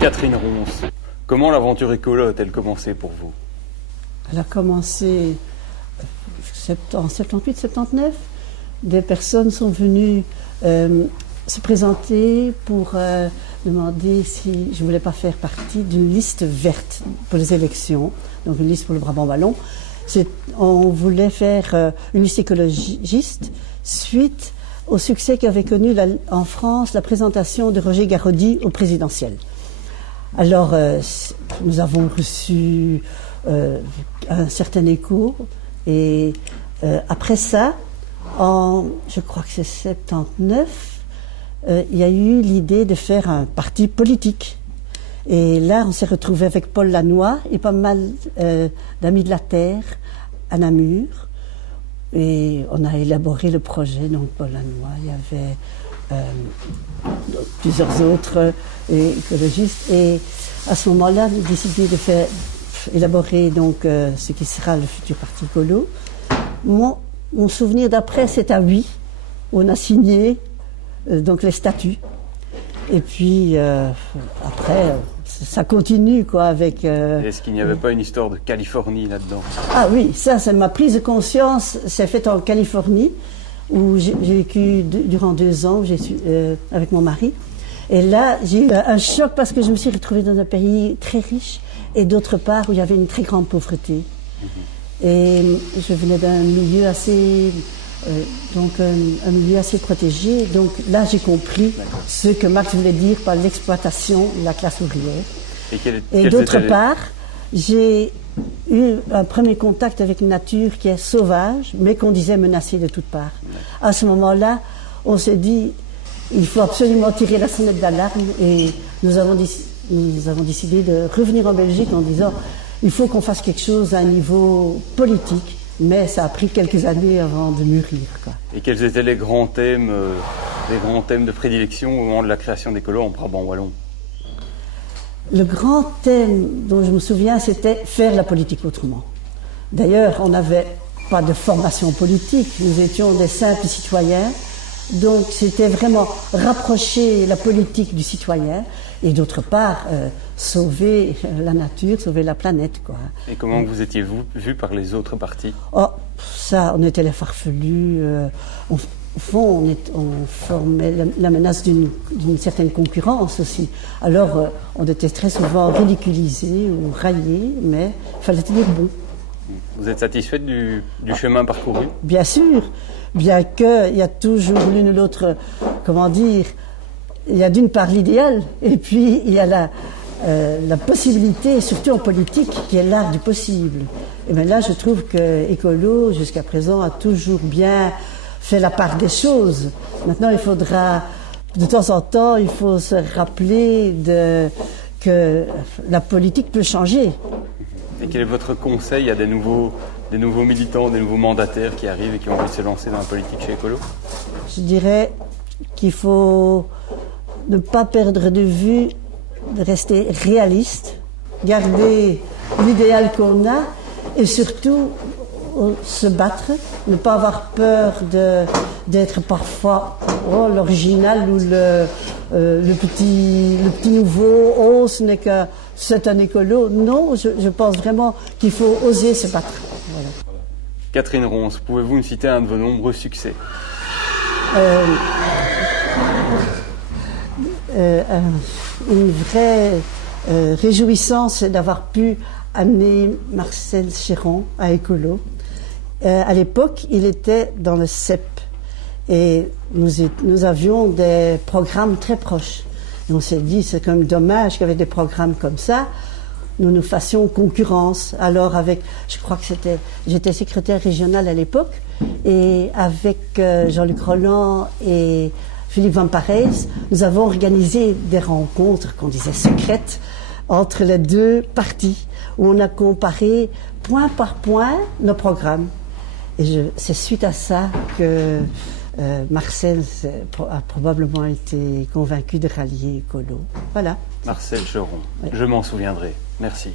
Catherine Ronce, comment l'aventure écolo a-t-elle commencé pour vous? Elle a commencé en 78-79. Des personnes sont venues se présenter pour demander si je ne voulais pas faire partie d'une liste verte pour les élections, donc une liste pour le Brabant wallon. On voulait faire une liste écologiste suite au succès qu'avait connu en France la présentation de Roger Garaudy au présidentiel. Alors, nous avons reçu un certain écho et après ça, je crois que c'est 79, il y a eu l'idée de faire un parti politique. Et là, on s'est retrouvé avec Paul Lannoy et pas mal d'amis de la Terre à Namur. Et on a élaboré le projet, donc Paul Lannoy, il y avait plusieurs autres écologistes. Et à ce moment-là, on a décidé de faire élaborer donc ce qui sera le futur parti écolo. Mon souvenir d'après, c'est à 8. On a signé donc les statuts. Et puis après, ça continue quoi avec. Est-ce qu'il n'y avait pas une histoire de Californie là-dedans? Ah oui, ça ma prise de conscience s'est faite en Californie où j'ai vécu durant 2 ans avec mon mari. Et là, j'ai eu un choc parce que je me suis retrouvée dans un pays très riche et d'autre part où il y avait une très grande pauvreté. Et je venais d'un milieu assez un milieu assez protégé. Donc là, j'ai compris ce que Marx voulait dire par l'exploitation de la classe ouvrière. Et d'autre part, j'ai eu un premier contact avec une nature qui est sauvage, mais qu'on disait menacée de toutes parts. À ce moment-là, on s'est dit, il faut absolument tirer la sonnette d'alarme et nous avons décidé de revenir en Belgique en disant, il faut qu'on fasse quelque chose à un niveau politique. Mais ça a pris quelques années avant de mûrir, quoi. Et quels étaient les grands thèmes de prédilection au moment de la création d'Écolo en Brabant wallon? Le grand thème dont je me souviens, c'était faire la politique autrement. D'ailleurs, on n'avait pas de formation politique, nous étions des simples citoyens. Donc c'était vraiment rapprocher la politique du citoyen et d'autre part sauver la nature, sauver la planète, quoi. Et comment vous étiez-vous vu par les autres partis? Oh, ça, on était les farfelus. Au fond, on formait la menace d'une certaine concurrence aussi. Alors, on était très souvent ridiculisés ou raillés, mais il fallait tenir bon. Vous êtes satisfaite du chemin parcouru? Bien sûr, bien qu'il y a toujours l'une ou l'autre, comment dire, il y a d'une part l'idéal, et puis il y a la possibilité, surtout en politique, qui est l'art du possible. Et bien là, je trouve que Écolo, jusqu'à présent, a toujours bien fait la part des choses. Maintenant, il faudra, de temps en temps, il faut se rappeler que la politique peut changer. Et quel est votre conseil à des nouveaux militants, des nouveaux mandataires qui arrivent et qui ont envie de se lancer dans la politique chez Écolo? Je dirais qu'il faut ne pas perdre de vue, de rester réaliste, garder l'idéal qu'on a et surtout se battre, ne pas avoir peur d'être parfois l'original ou le petit nouveau. Oh, c'est un écolo. Non, je pense vraiment qu'il faut oser se battre. Voilà. Catherine Ronce, pouvez-vous me citer un de vos nombreux succès? Une vraie réjouissance d'avoir pu amener Marcel Chéron à Écolo. À l'époque, il était dans le CEP et nous avions des programmes très proches. Et on s'est dit, c'est quand même dommage qu'avec des programmes comme ça, nous fassions concurrence. Alors je crois que j'étais secrétaire régional à l'époque, et avec Jean-Luc Roland et Philippe Van Parijs, nous avons organisé des rencontres qu'on disait secrètes entre les deux partis, où on a comparé point par point nos programmes. Et c'est suite à ça que Marcel a probablement été convaincu de rallier Écolo. Voilà. Marcel Chéron, ouais. Je m'en souviendrai. Merci.